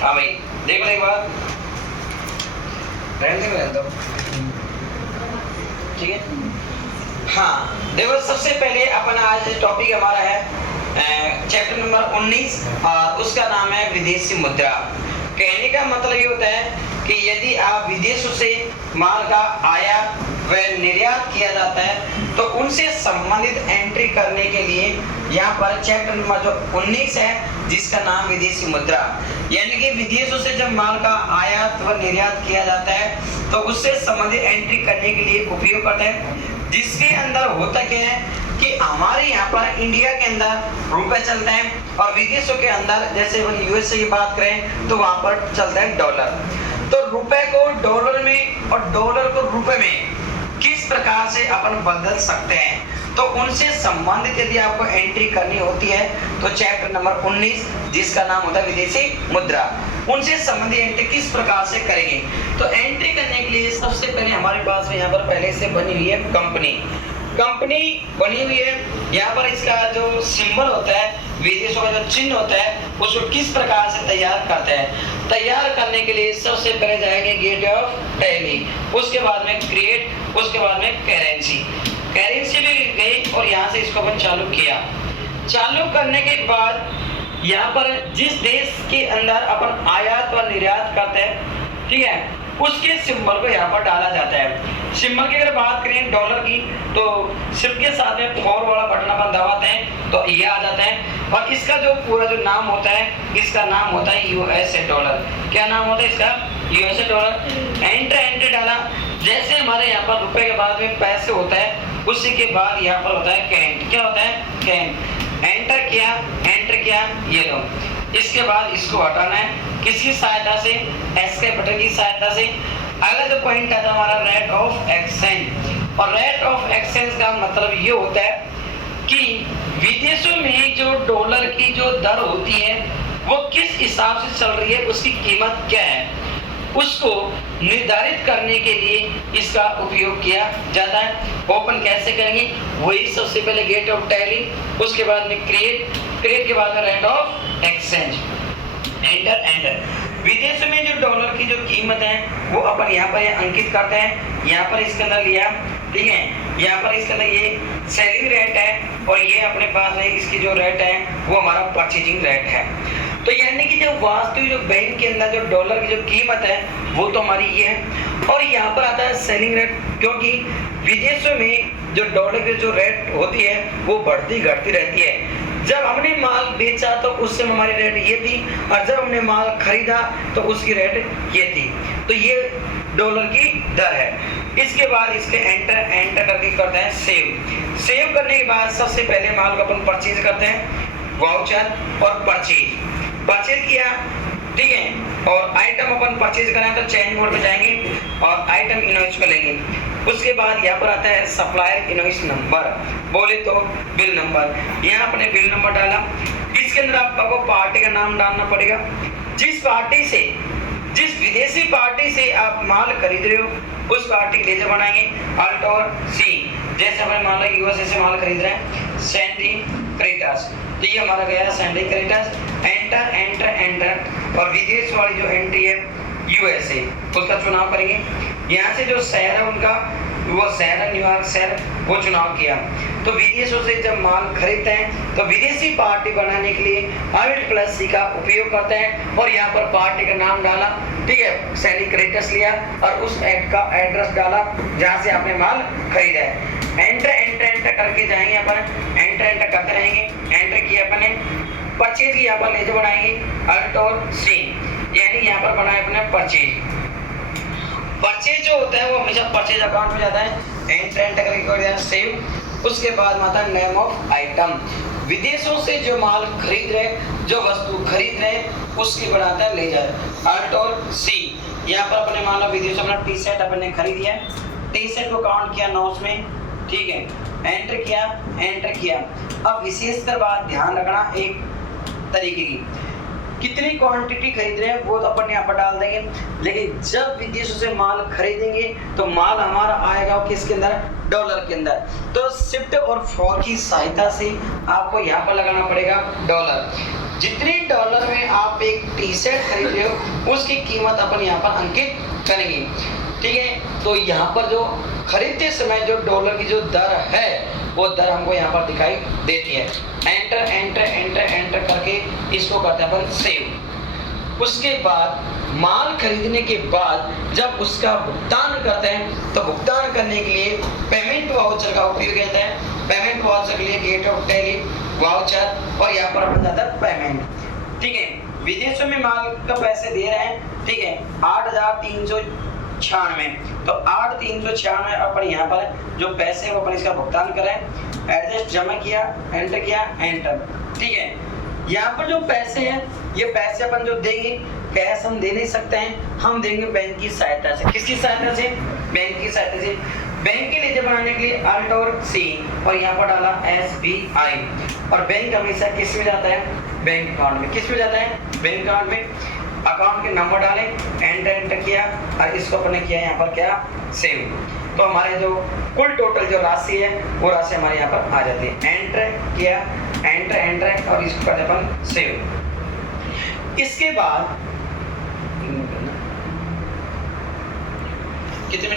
हाँ भाई देख लो एक बार, रहने दो ठीक है। हाँ देखो सबसे पहले अपन आज टॉपिक हमारा है चैप्टर नंबर 19 और उसका नाम है विदेशी मुद्रा। कहने का मतलब ये होता है कि यदि आप विदेशों से माल का आयात व निर्यात किया जाता है तो उनसे संबंधित एंट्री करने के लिए यहाँ पर चैप्टर नंबर जो 19 है जिसका नाम विदेशी मुद्रा, यानी कि विदेशों से जब माल का आयात व निर्यात किया जाता है तो उससे संबंधित एंट्री करने के लिए उपयोग करते हैं। जिसके अंदर होता क्या है कि हमारे यहाँ पर इंडिया के अंदर रुपए चलता है और विदेशों के अंदर जैसे यूएसए की बात करें तो वहां पर चलता है डॉलर। तो रुपए को डॉलर में और डॉलर को रुपए में किस प्रकार से अपन बदल सकते हैं, तो उनसे संबंधित यदि आपको एंट्री करनी होती है तो चैप्टर नंबर 19 जिसका नाम होता है विदेशी मुद्रा, उनसे संबंधित एंट्री किस प्रकार से करेंगे। तो एंट्री करने के लिए सबसे पहले हमारे पास में यहाँ पर पहले से बनी हुई है कंपनी बनी हुई है। यहाँ पर इसका जो सिंबल होता है, विदेशों का जो चिन्ह होता है, उसको किस प्रकार से तैयार करते हैं। तैयार करने के लिए सबसे पहले जाएंगे गेट ऑफ टैली, उसके बाद में क्रिएट, उसके बाद में करेंसी भी गई और यहाँ से इसको अपन चालू किया। चालू करने के बाद यहाँ पर जिस देश के अंदर अपन आयात व निर्यात करते हैं, ठीक है, उसके सिंबल को यहाँ पर डाला जाता है। सिंबल की अगर बात करें डॉलर की तो सिर्फ के साथ में 4 वाला बटन अपन दबाते हैं तो ये आ जाता है और इसका जो पूरा जो नाम होता है इसका नाम होता है यूएसए डॉलर। क्या नाम होता है इसका? USA dollar. एंटर डाला, जैसे हमारे यहाँ पर रुपए के बाद में पैसे होता है उसी के बाद यहाँ पर होता है कैंट। क्या होता है? कैंट। एंटर किया ये लो। इसके बाद इसको हटाना है किसकी सहायता से? एस्केप बटन की सहायता से। अगला जो पॉइंट आता है हमारा रेट ऑफ एक्सचेंज, और रेट ऑफ एक्सचेंज का मतलब ये होता है कि विदेशों में जो डॉलर की जो दर होती है वो किस हिसाब से चल रही है, उसकी कीमत क्या है, उसको निर्धारित करने के लिए इसका उपयोग किया जाता है। ओपन कैसे करेंगे? वही सबसे पहले गेट ऑफ टैली, उसके बाद में क्रिएट के बाद में रेट ऑफ एक्सचेंज। एंटर। विदेश में जो डॉलर की जो कीमत है वो अपन यहाँ पर अंकित करते हैं। यहाँ पर इसके अंदर लिया, ठीक है, यहाँ पर इसके अंदर ये सेलिंग रेट है और ये अपने पास है इसकी जो रेट है वो हमारा परचेजिंग रेट है। तो यानी कि जो वास्तविक जो बैंक के अंदर जो डॉलर की जो कीमत है वो तो हमारी ये है। और यहाँ पर आता है सेलिंग रेट, क्योंकि विदेशों में जो डॉलर की जो रेट होती है वो बढ़ती घटती रहती है। जब हमने माल बेचा तो उस समय हमारी रेट ये थी और जब हमने माल खरीदा तो उसकी रेट ये थी। तो ये डॉलर की दर है। इसके बाद इसके एंटर करके करते हैं सेव करने के बाद सबसे पहले माल को अपन परचेज करते हैं, वाउचर और परचेज किया, ठीक है, और आइटम अपन परचेज करें तो चेंज मोड पे जाएंगे और आइटम इनवॉइस को लेंगे। उसके बाद यहाँ पर आता है सप्लायर इनवॉइस नंबर, बोले तो बिल नंबर। यहाँ अपने बिल नंबर डाला। इसके अंदर आपको पार्टी का नाम डालना पड़ेगा। जिस विदेशी पार्टी से आप माल खरीद रहे हो उस पार्टी लेजर बनाएंगे अल्ट और सी। जैसे हमें मान लो यूएसए से माल खरीद रहे हैं सैंडी क्रेटस, तो ये हमारा गया है सैंडी क्रेटस। एंटर और विदेश वाली जो एंट्री है यूएसए उसका चुनाव करेंगे। यहाँ से जो शहर है उनका वो शहर है न्यूयॉर्क शहर, वो चुनाव किया। तो विदेशों से जब माल खरीदते हैं तो विदेशी पार्टी बनाने के लिए Alt+C का उपयोग करते हैं और यहाँ पर पार्टी का नाम डाला, ठीक है, सैंडी क्रेटस लिया और उस ऐड का एड्रेस डाला जहाँ से आपने माल खरीदा है। एंटर करके जाएंगे अपन, एंटर करते रहेंगे। एंटर किया अपने परचेज की यहाँ पर लेजर बनाएंगे अल्ट और सी, यानी यहाँ पर बनाए अपने परचेज जो होता है वो हमेशा परचेज अकाउंट में जाता है। एंटर करके कर दिया सेव। उसके बाद आता है नेम ऑफ आइटम। विदेशों से जो माल खरीद रहे, जो वस्तु खरीद रहे उसकी बनाता है लेजर अल्ट और सी। यहाँ पर अपने मान लो विदेशों में टी शर्ट अपने खरीद लिया, टी शर्ट को काउंट किया 9 में, ठीक है, एंटर किया। अब विशेषकर बात ध्यान रखना एक तरीके की, कितनी क्वांटिटी खरीद रहे हैं वो तो अपन यहाँ पर डाल देंगे, लेकिन जब विदेशों से माल खरीदेंगे तो माल हमारा आएगा किसके अंदर? डॉलर के अंदर। तो शिफ्ट और 4 की सहायता से आपको यहाँ पर लगाना पड़ेगा डॉलर। जितने डॉलर में आप एक टी शर्ट खरीद रहे हो उसकी कीमत अपन यहाँ पर अंकित करेंगे। ठीक है, तो यहाँ पर जो खरीदते समय जो डॉलर की जो दर है वो दर हमको यहाँ पर दिखाई देती है। एंटर एंटर एंटर एंटर करके इसको करते हैं अपन सेव। उसके बाद माल खरीदने के बाद जब उसका भुगतान करते हैं तो भुगतान करने के लिए पेमेंट वाउचर का उपयोग किया है। पेमेंट वाउचर के लिए गेट ऑफ टैली वाउचर और यहाँ पर अपन जाता है पेमेंट। ठीक है, विदेशों में माल का पैसे दे रहे हैं। ठीक है, 8,396, तो 8,396 अपन यहाँ पर जो पैसे वो अपन इसका भुगतान करें। एड्रेस जमा किया, एंटर किया, एंटर। ठीक है, यहाँ पर जो पैसे हैं ये पैसे अपन जो देंगे कैश हम दे नहीं सकते हैं, हम देंगे बैंक की सहायता से। किसकी सहायता से? बैंक की सहायता से। बैंक के लेजर बनाने के लिए अल्ट और सी और यहाँ पर डाला SBI। और बैंक हमेशा किस में जाता है? बैंक अकाउंट में। किस में जाता है? बैंक अकाउंट में। अकाउंट के नंबर डाले, एंटर एंटर किया और इसको अपने किया यहाँ पर क्या? सेव। तो हमारे जो कुल टोटल जो राशि है वो राशि हमारे यहाँ पर आ जाती है। एंटर किया, एंटर एंटर और इसको करते अपन सेव। इसके बाद कितने